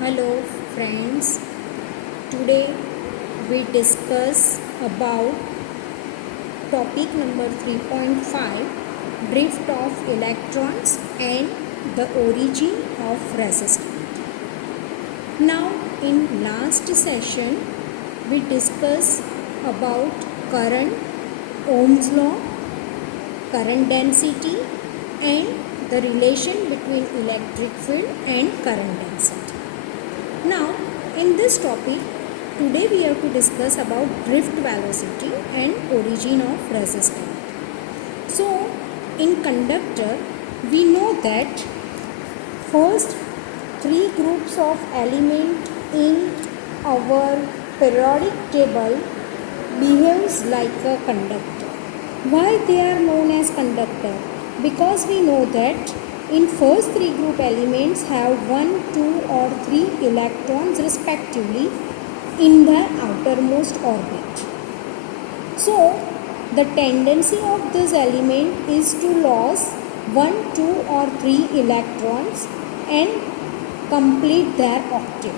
Hello friends, today we discuss about topic number 3.5, drift of electrons and the origin of resistance. Now in last session we discussed about current, Ohm's law, current density and the relation between electric field and current density. Now, in this topic, today we have to discuss about drift velocity and origin of resistance. So, in conductor, we know that first three groups of element in our periodic table behaves like a conductor. Why they are known as conductor? Because we know that in first three group elements have 1, 2 or 3 electrons respectively in their outermost orbit. So the tendency of this element is to lose 1, 2 or 3 electrons and complete their octet.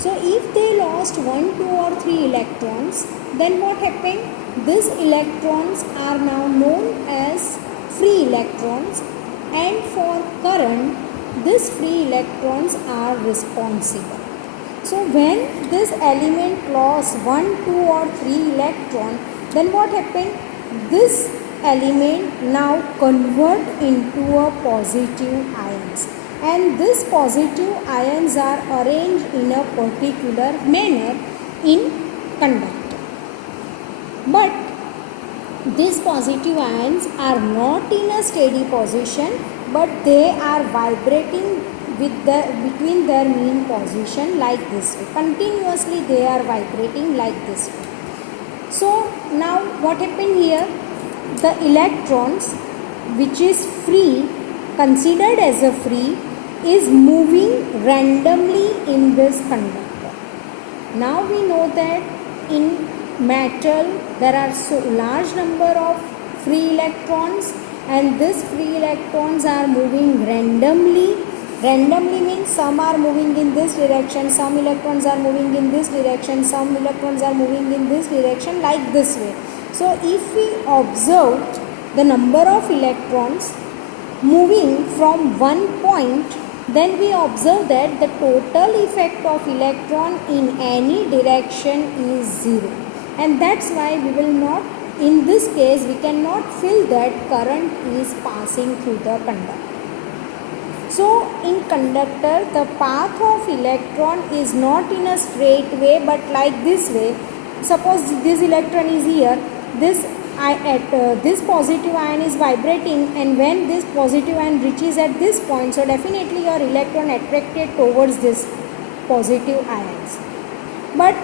So if they lost 1, 2 or 3 electrons, then what happened? These electrons are now known as free electrons, and for current these free electrons are responsible. So when this element lost 1, 2 or 3 electron, then what happened? This element now convert into a positive ions, and these positive ions are arranged in a particular manner in conductor. But these positive ions are not in a steady position, but they are vibrating between their mean position like this way. Continuously they are vibrating like this way. So now what happened here? The electrons which is free, considered as a free, is moving randomly in this conductor. Now we know that in metal there are so large number of free electrons, and these free electrons are moving randomly. Randomly means some are moving in this direction, some electrons are moving in this direction, some electrons are moving in this direction, like this way. So if we observe the number of electrons moving from one point, then we observe that the total effect of electron in any direction is 0. And that's why we will not, in this case we cannot feel that current is passing through the conductor. So in conductor the path of electron is not in a straight way but like this way. Suppose this electron is here, this positive ion is vibrating, and when this positive ion reaches at this point, so definitely your electron attracted towards this positive ions. But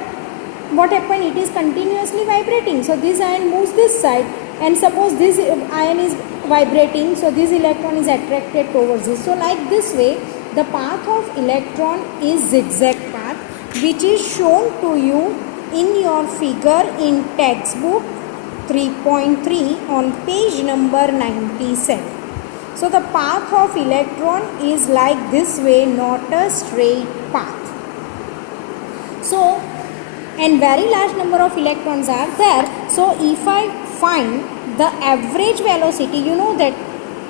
what happened? It is continuously vibrating. So this ion moves this side, and suppose this ion is vibrating, so this electron is attracted towards this. So like this way, the path of electron is zigzag path, which is shown to you in your figure in textbook 3.3 on page number 97. So the path of electron is like this way, not a straight path. So and very large number of electrons are there. So if I find the average velocity, you know that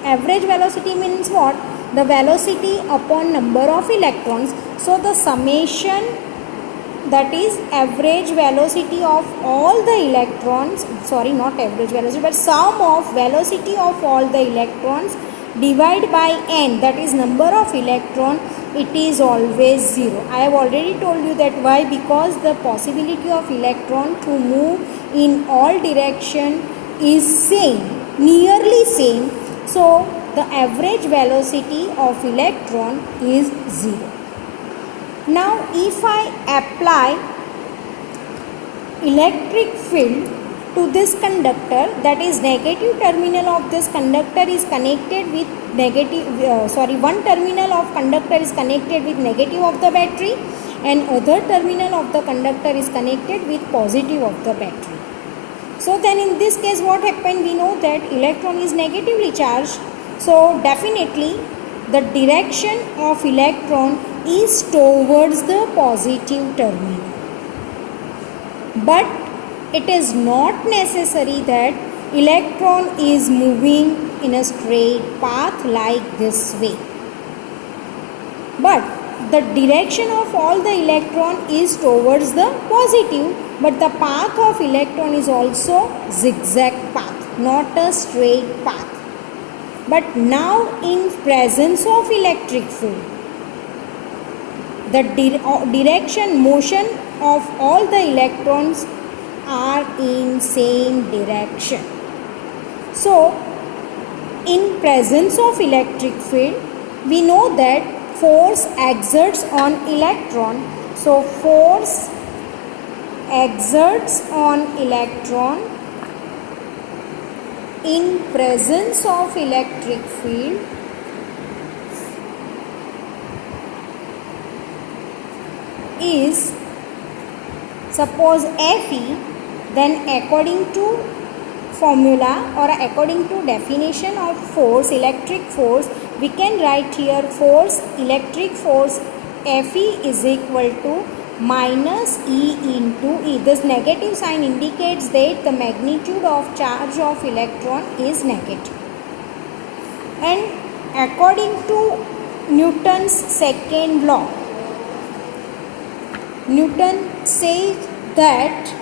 average velocity means what? The velocity upon number of electrons. So the summation, that is average velocity of all the electrons, sorry, not average velocity, but sum of velocity of all the electrons divided by n, that is number of electron, it is always 0. I have already told you that why? Because the possibility of electron to move in all direction is same, nearly same. So the average velocity of electron is 0. Now if I apply electric field to this conductor, that is negative terminal of this conductor is connected with one terminal of conductor is connected with negative of the battery, and other terminal of the conductor is connected with positive of the battery. So then in this case what happened? We know that electron is negatively charged, so definitely the direction of electron is towards the positive terminal. But it is not necessary that electron is moving in a straight path like this way. But the direction of all the electron is towards the positive, but the path of electron is also zigzag path, not a straight path. But now in presence of electric field, the direction motion of all the electrons are in same direction. So in presence of electric field, we know that force exerts on electron. So force exerts on electron in presence of electric field is, suppose Fe, then according to formula or according to definition of force, electric force, we can write here force, electric force Fe is equal to minus E into E. This negative sign indicates that the magnitude of charge of electron is negative. And according to Newton's second law, Newton says that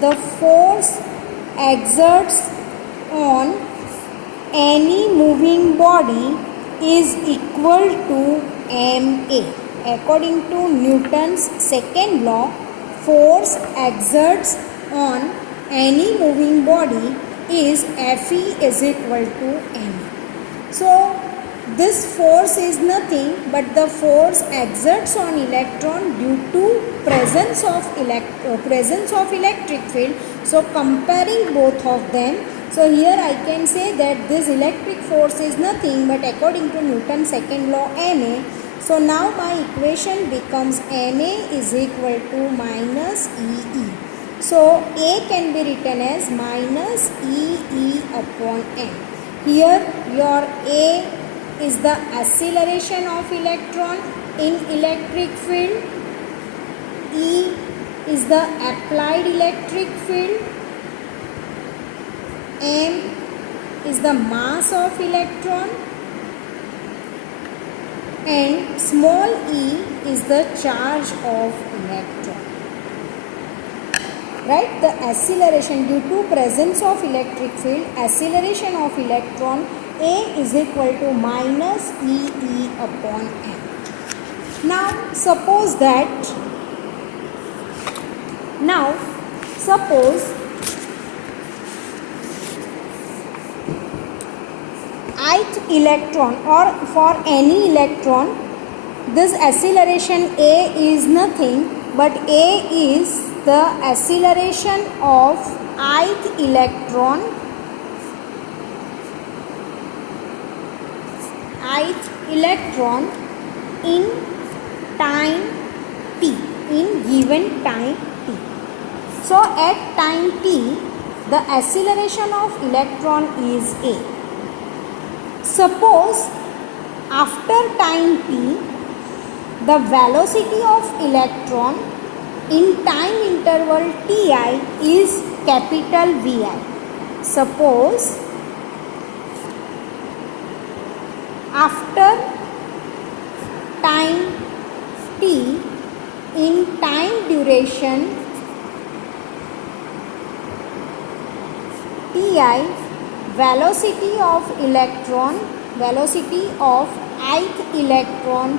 the force exerts on any moving body is equal to ma. According to Newton's second law, force exerts on any moving body is Fe is equal to ma. So this force is nothing but the force exerts on electron due to presence of electric field. So comparing both of them, so here I can say that this electric force is nothing but according to Newton's second law ma. So now my equation becomes ma is equal to minus ee. So a can be written as minus ee upon m. Here your a is the acceleration of electron in electric field, E is the applied electric field, m is the mass of electron, and small e is the charge of electron. Right? The acceleration due to presence of electric field, acceleration of electron A is equal to minus E upon m. Now suppose ith electron, or for any electron, this acceleration A is nothing but A is the acceleration of ith electron in time t, in given time t. So at time t, the acceleration of electron is A. Suppose after time t, the velocity of electron in time interval ti is capital Vi. Suppose after time t, in time duration ti, velocity of ith electron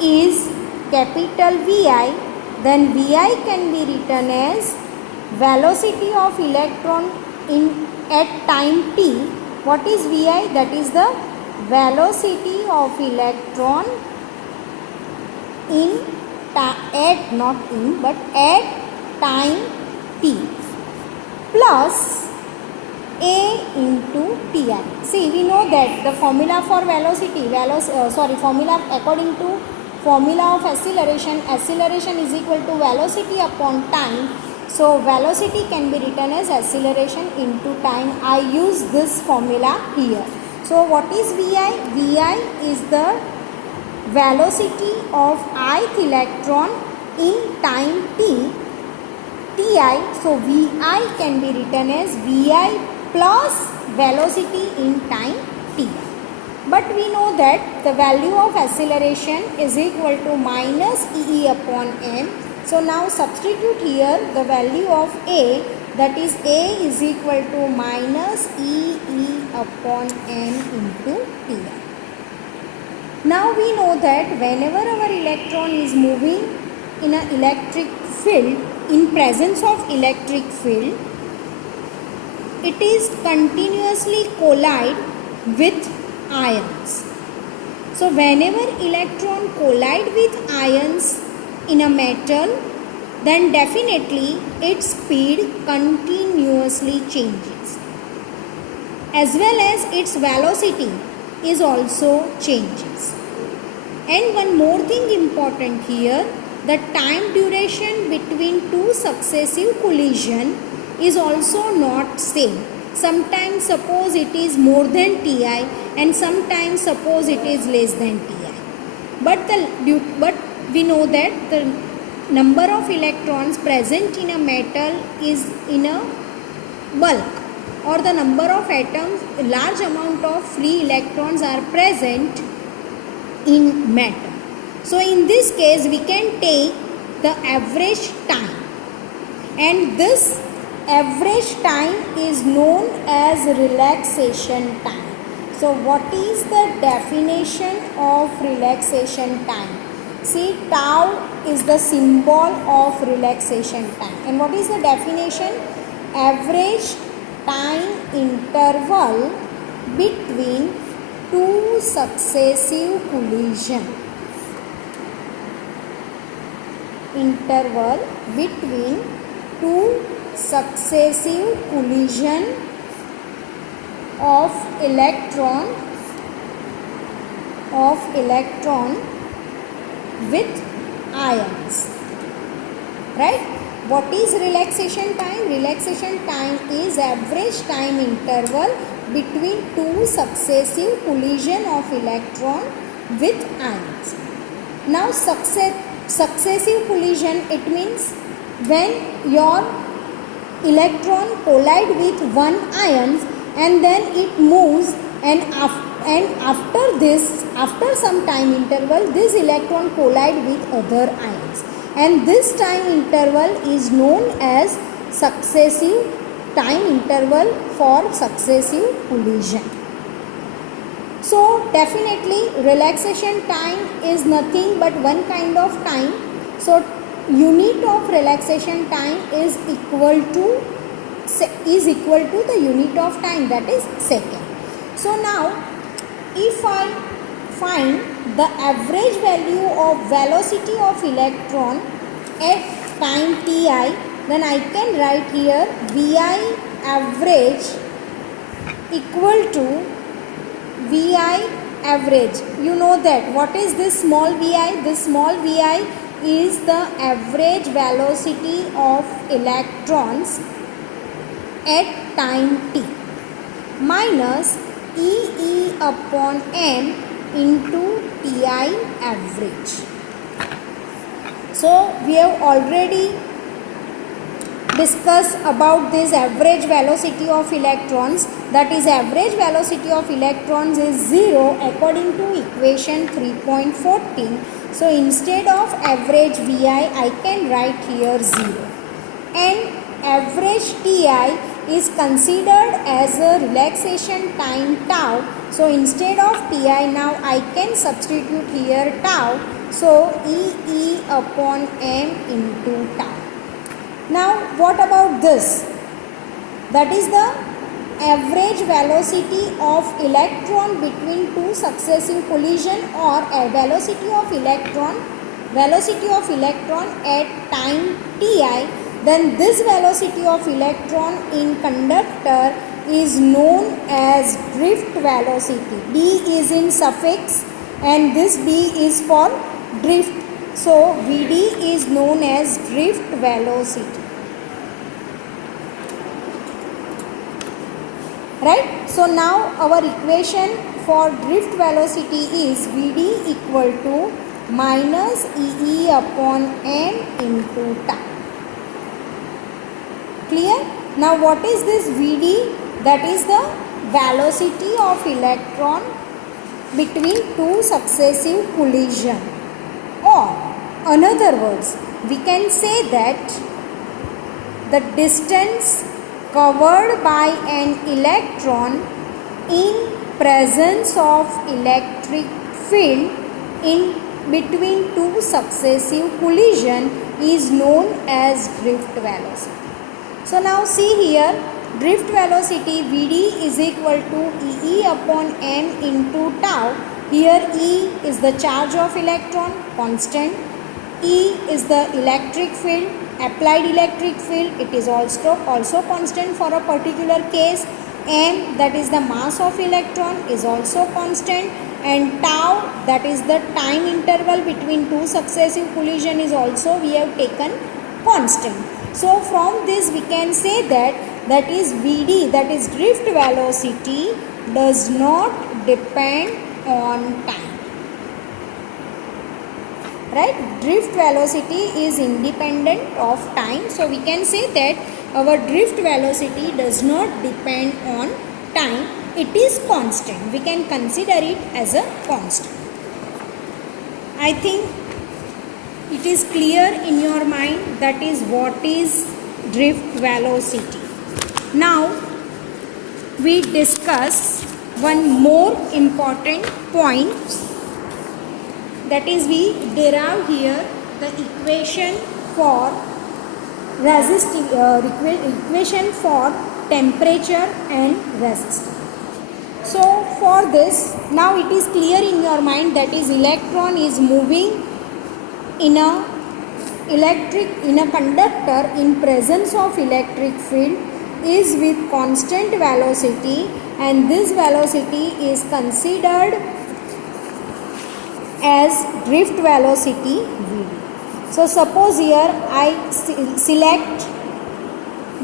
is capital Vi, then Vi can be written as velocity of electron at time t. What is Vi? That is the velocity of electron at time t plus A into Ti. See, we know that the formula for according to formula of acceleration is equal to velocity upon time. So velocity can be written as acceleration into time. I use this formula here. So what is Vi? Vi is the velocity of ith electron in time t, ti, so Vi can be written as Vi plus velocity in time t. But we know that the value of acceleration is equal to minus E upon m. So now substitute here the value of A, that is A is equal to minus E upon m into Ti. Now we know that whenever our electron is moving in an electric field, in presence of electric field, it is continuously collide with ions. So whenever electron collide with ions in a metal, then definitely its speed continuously changes, as well as its velocity is also changes. And one more thing important here, the time duration between two successive collision is also not same. Sometimes suppose it is more than Ti and sometimes suppose it is less than Ti. But we know that the number of electrons present in a metal is in a bulk, or the number of atoms, large amount of free electrons are present in metal. So in this case we can take the average time, and this average time is known as relaxation time. So what is the definition of relaxation time? See, tau is the symbol of relaxation time. And what is the definition? Average time interval between two successive collision. Interval between two successive collision of electron with ions, right? What is relaxation time? Relaxation time is average time interval between two successive collision of electron with ions. Now successive collision, it means when your electron collide with one ion and then it moves, and after some time interval, this electron collide with other ions, and this time interval is known as successive time interval for successive collision. So definitely relaxation time is nothing but one kind of time. So unit of relaxation time is equal to the unit of time, that is second. So now if I find the average value of velocity of electron at time Ti, then I can write here Vi average equal to Vi average. You know that what is this small Vi? This small Vi is the average velocity of electrons at time t minus E upon m into Ti average. So we have already discussed about this average velocity of electrons, that is average velocity of electrons is 0 according to equation 3.14. So instead of average Vi, I can write here 0, and average Ti is considered as a relaxation time tau. So instead of Ti, now I can substitute here tau. So E upon m into tau. Now what about this? That is the average velocity of electron between two successive collision, or a velocity of electron at time Ti. Then this velocity of electron in conductor is known as drift velocity. D is in suffix and this B is for drift. So Vd is known as drift velocity. right? So now our equation for drift velocity is Vd equal to minus Ee upon m into tau. Clear? Now what is this Vd? That is the velocity of electron between two successive collision, or another words we can say that the distance covered by an electron in presence of electric field in between two successive collision is known as drift velocity. So now see here, drift velocity Vd is equal to Ee upon m into tau. Here E is the charge of electron, constant. E is the electric field, applied electric field, it is also constant for a particular case. M, that is the mass of electron, is also constant, and tau, that is the time interval between two successive collision, is also we have taken constant. So from this we can say that is Vd, that is drift velocity, does not depend on time. Right? Drift velocity is independent of time. So we can say that our drift velocity does not depend on time. It is constant. We can consider it as a constant. I think it is clear in your mind that is what is drift velocity. Now we discuss one more important point, that is we derive here the equation for equation for temperature and resistance. So for this, now it is clear in your mind that is electron is moving in a conductor in presence of electric field is with constant velocity, and this velocity is considered as drift velocity Vd. So suppose here I select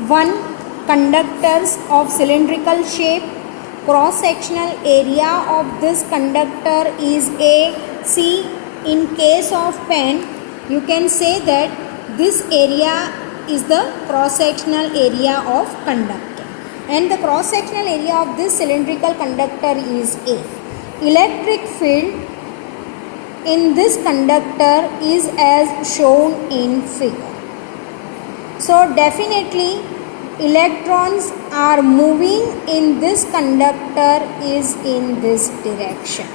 one conductors of cylindrical shape, cross sectional area of this conductor is AC. In case of pen, you can say that this area is the cross sectional area of conductor, and the cross sectional area of this cylindrical conductor is A. Electric field in this conductor is as shown in figure. So definitely electrons are moving in this conductor is in this direction.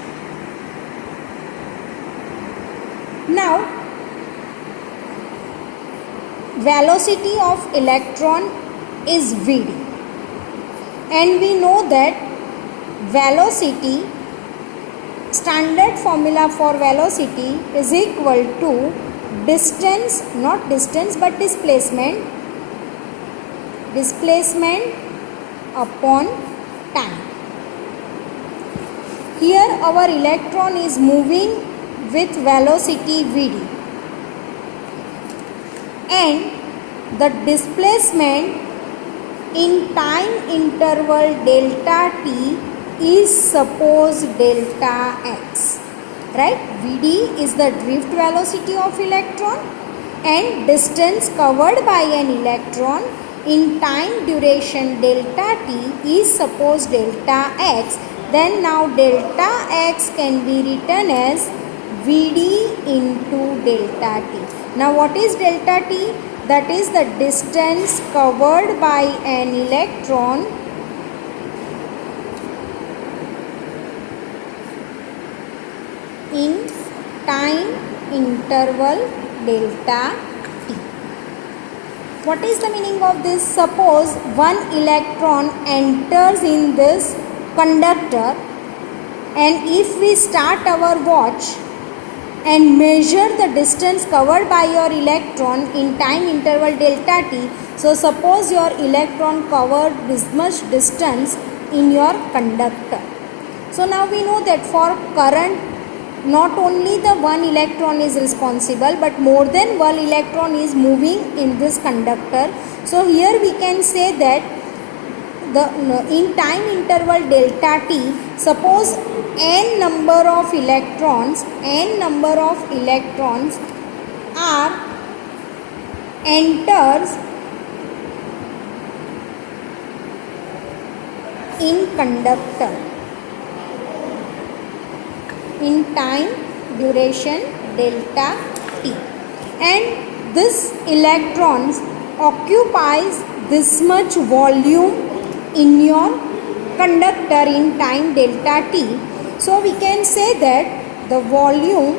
Now velocity of electron is Vd, and we know that velocity, standard formula for velocity is equal to distance, not distance but displacement upon time. Here our electron is moving with velocity Vd, and the displacement in time interval delta t is suppose delta x, right? Vd is the drift velocity of electron, and distance covered by an electron in time duration delta t is suppose delta x. Then now delta x can be written as Vd into delta t. Now what is delta t? That is the distance covered by an electron in time interval delta t. What is the meaning of this? Suppose one electron enters in this conductor, and if we start our watch and measure the distance covered by your electron in time interval delta t, so suppose your electron covered this much distance in your conductor. So now we know that for current, not only the one electron is responsible, but more than one electron is moving in this conductor. So here we can say that in time interval delta t, suppose n number of electrons are enters in conductor in time duration delta t, and this electrons occupies this much volume in your conductor in time delta t. So we can say that the volume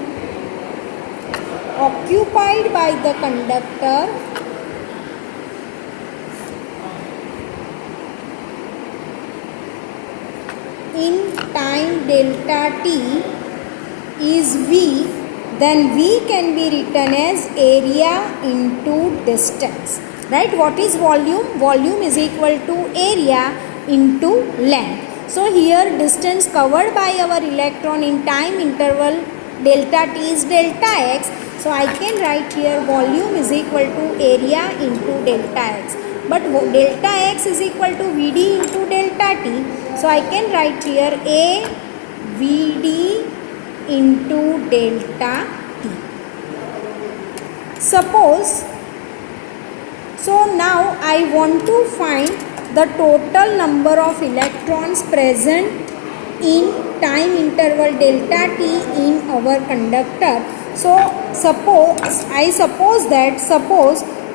occupied by the conductor in time delta t is V, then V can be written as area into distance, right? What is volume? Volume is equal to area into length. So here distance covered by our electron in time interval delta t is delta x. So I can write here volume is equal to area into delta x. But delta x is equal to Vd into delta t. So I can write here A Vd into delta t. Suppose, so now I want to find the total number of electrons present in time interval delta t in our conductor. So I suppose that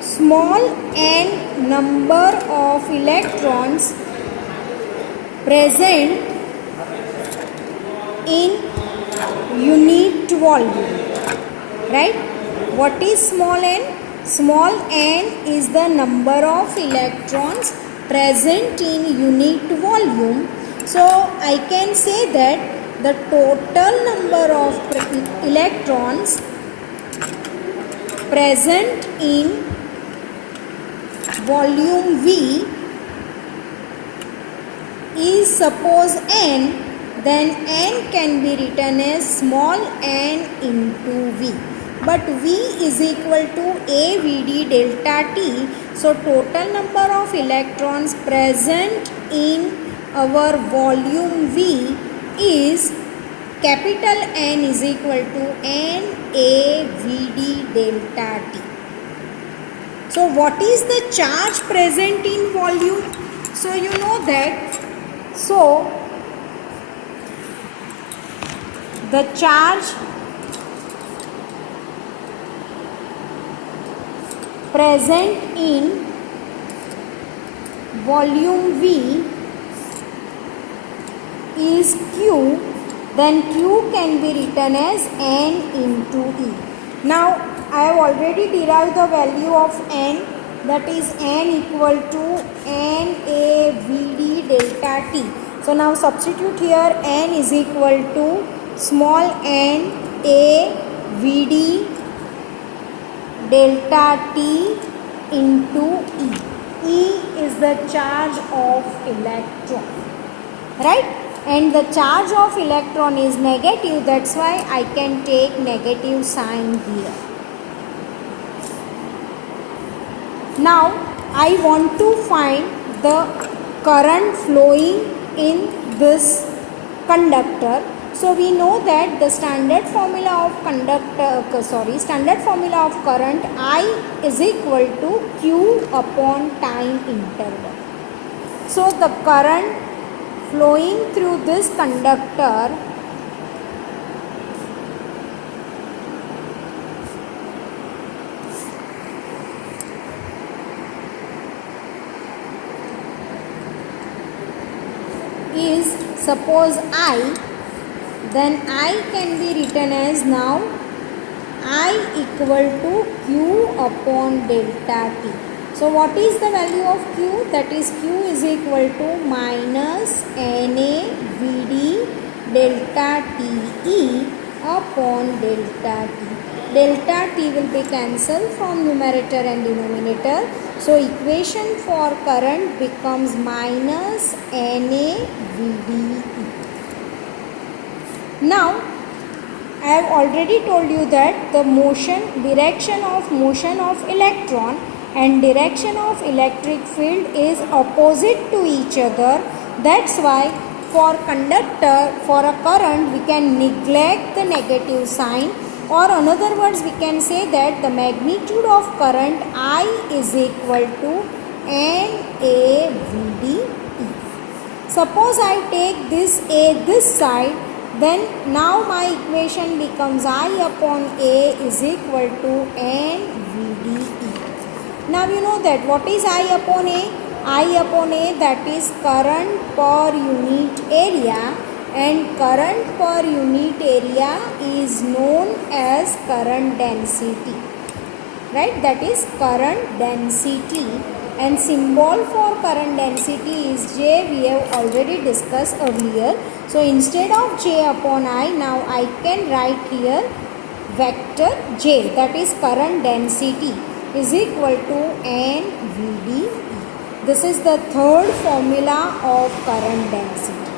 small n number of electrons present in unit volume, right? What is small n? Small n is the number of electrons present in unit volume. So I can say that the total number of electrons present in volume V is suppose n, then n can be written as small n into V. But V is equal to AVD delta T. So total number of electrons present in our volume V is capital N is equal to NAVD delta T. So what is the charge present in volume? So you know that, so the charge present in volume V is Q, then Q can be written as N into E. Now I have already derived the value of N, that is N equal to NAVD delta T. So now substitute here N is equal to small n AVD delta T into E. E is the charge of electron, right? And the charge of electron is negative, that's why I can take negative sign here. Now I want to find the current flowing in this conductor. So we know that the standard formula of current I is equal to Q upon time interval. So the current flowing through this conductor is suppose I, then I can be written as now I equal to Q upon delta T. So what is the value of Q? That is Q is equal to minus NAVD delta TE upon delta T. Delta T will be cancelled from numerator and denominator. So equation for current becomes minus NAVDE. Now I have already told you that the direction of motion of electron and direction of electric field is opposite to each other. That's why for a current, we can neglect the negative sign, or in other words, we can say that the magnitude of current I is equal to NAVDE. Suppose I take this A this side, then now my equation becomes I upon A is equal to NVDE. Now you know that what is I upon A? I upon A, that is current per unit area, and current per unit area is known as current density, right? That is current density, and symbol for current density is J. We have already discussed earlier. So instead of J upon I, now I can write here vector J, that is current density, is equal to NVDE. This is the third formula of current density.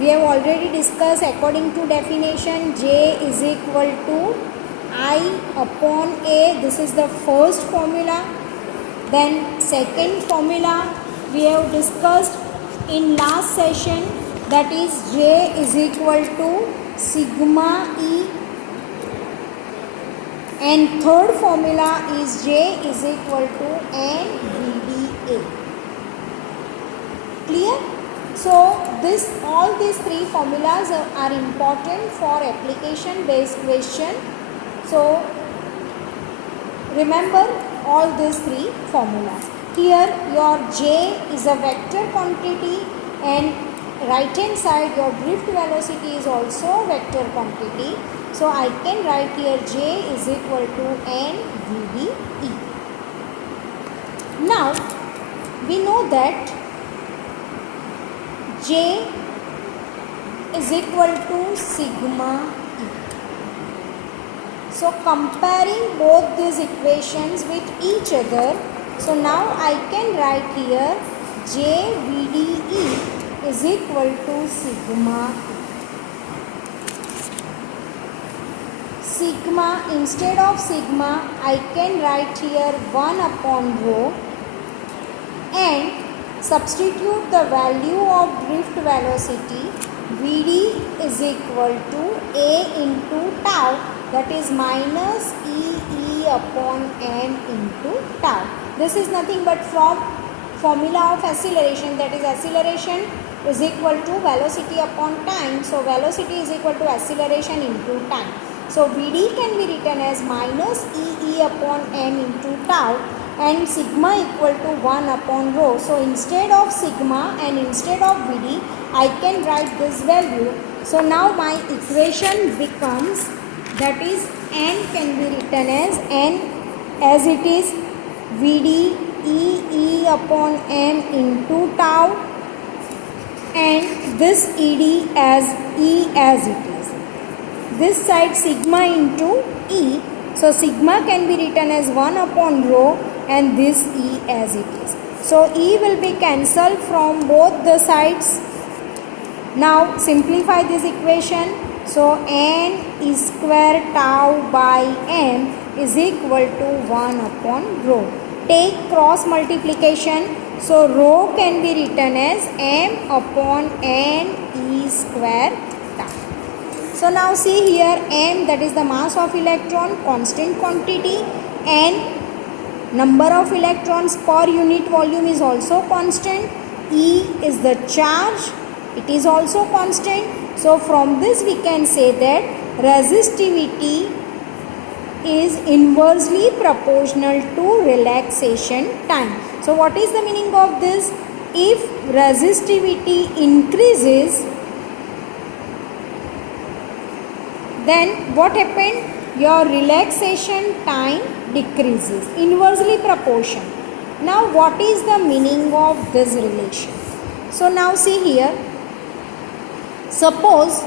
We have already discussed, according to definition, J is equal to I upon A. This is the first formula. Then second formula we have discussed in last session, that is J is equal to sigma E, and third formula is J is equal to NVDA. Clear? So all these three formulas are important for application based question. So remember all these three formulas. Here your J is a vector quantity, and right hand side your drift velocity is also vector quantity. So I can write here J is equal to NVDE. Now we know that J is equal to sigma E. So comparing both these equations with each other, so now I can write here JVDE is equal to sigma E. Sigma, instead of sigma, I can write here 1 upon rho, and substitute the value of drift velocity. Vd is equal to A into tau, that is minus E upon n into tau. This is nothing but from formula of acceleration, that is acceleration is equal to velocity upon time. So velocity is equal to acceleration into time. So Vd can be written as minus E upon m into tau, and sigma equal to 1 upon rho. So instead of sigma and instead of Vd, I can write this value. So now my equation becomes, that is n can be written as n as it is Vd E upon m into tau, and this Ed as E as it is. This side sigma into E. So sigma can be written as 1 upon rho, and this E as it is. So E will be cancelled from both the sides. Now simplify this equation. So n E square tau by m is equal to 1 upon rho. Take cross multiplication. So rho can be written as m upon n E square tau. So now see here, m, that is the mass of electron, constant quantity, and number of electrons per unit volume is also constant. E is the charge, it is also constant. So from this we can say that resistivity is inversely proportional to relaxation time. So what is the meaning of this? If resistivity increases, then what happened? Your relaxation time decreases, inversely proportion. Now what is the meaning of this relation? So now see here, suppose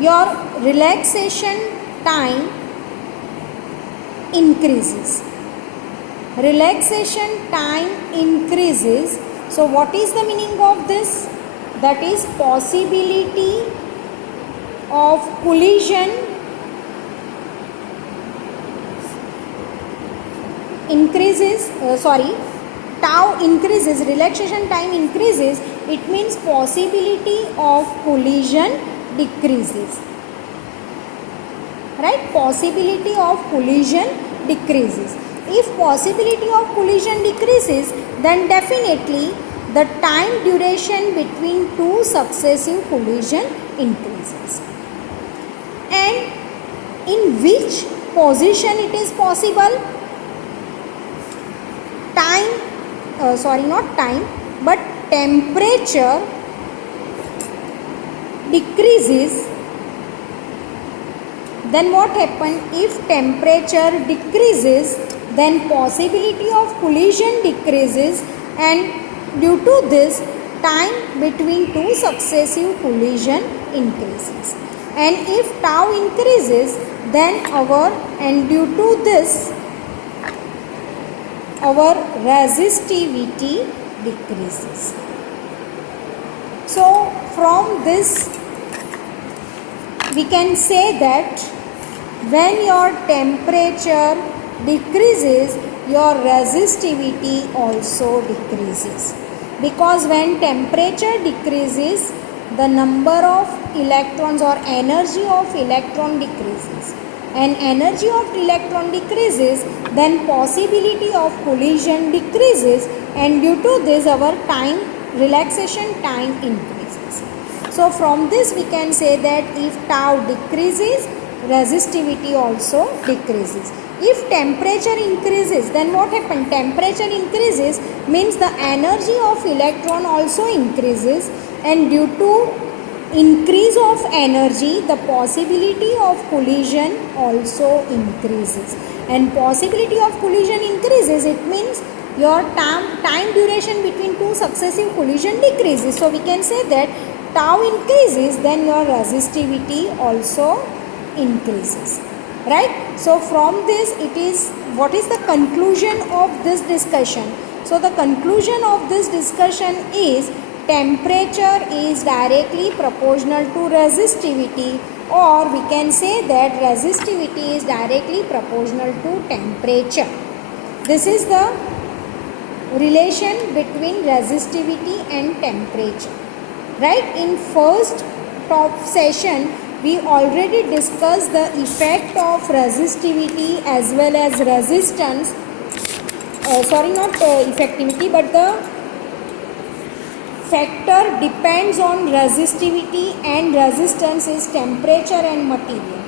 your relaxation time increases. Relaxation time increases. So what is the meaning of this? That is possibility of collision increases, tau increases, relaxation time increases, it means possibility of collision decreases. Right? Possibility of collision decreases. If possibility of collision decreases, then definitely the time duration between two successive collision increases. And in which position it is possible? Temperature decreases. Then what happens? If temperature decreases, then possibility of collision decreases, and due to this, time between two successive collision increases. And if tau increases, then due to this, our resistivity decreases. So from this we can say that when your temperature decreases, your resistivity also decreases, because when temperature decreases, the number of electrons or energy of electron decreases, and energy of electron decreases, then possibility of collision decreases, and due to this our relaxation time increases. So from this we can say that if tau decreases, resistivity also decreases. If temperature increases, then what happens? Temperature increases means the energy of electron also increases, and due to increase of energy, the possibility of collision also increases. And possibility of collision increases, it means your time duration between two successive collision decreases. So we can say that tau increases, then your resistivity also increases. Right? So from this, what is the conclusion of this discussion? So the conclusion of this discussion is temperature is directly proportional to resistivity, or we can say that resistivity is directly proportional to temperature. This is the relation between resistivity and temperature. Right? In first top session, we already discussed the effect of resistivity as well as resistance. Effectivity, but the factor depends on resistivity and resistance is temperature and material.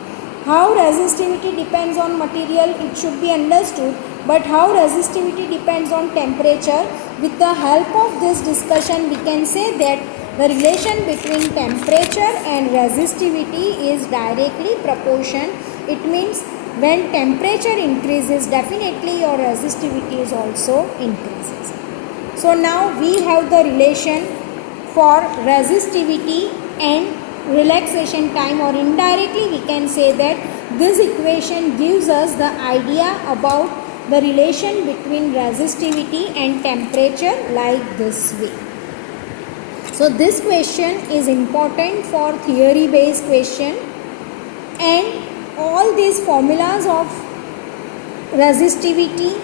How resistivity depends on material, it should be understood, but how resistivity depends on temperature, with the help of this discussion we can say that the relation between temperature and resistivity is directly proportional. It means when temperature increases, definitely your resistivity is also increases. So now we have the relation for resistivity and relaxation time, or indirectly we can say that this equation gives us the idea about the relation between resistivity and temperature like this way. So this question is important for theory based question, and all these formulas of resistivity,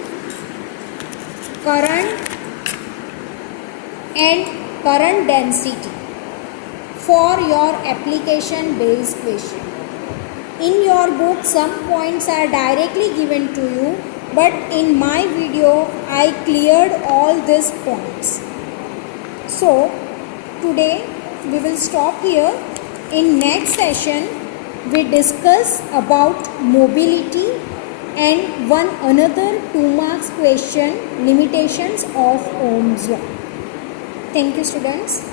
current and current density for your application based question. In your book some points are directly given to you, but in my video I cleared all these points. So today we will stop here. In next session we discuss about mobility and one another 2 marks question, limitations of Ohm's law. Thank you students.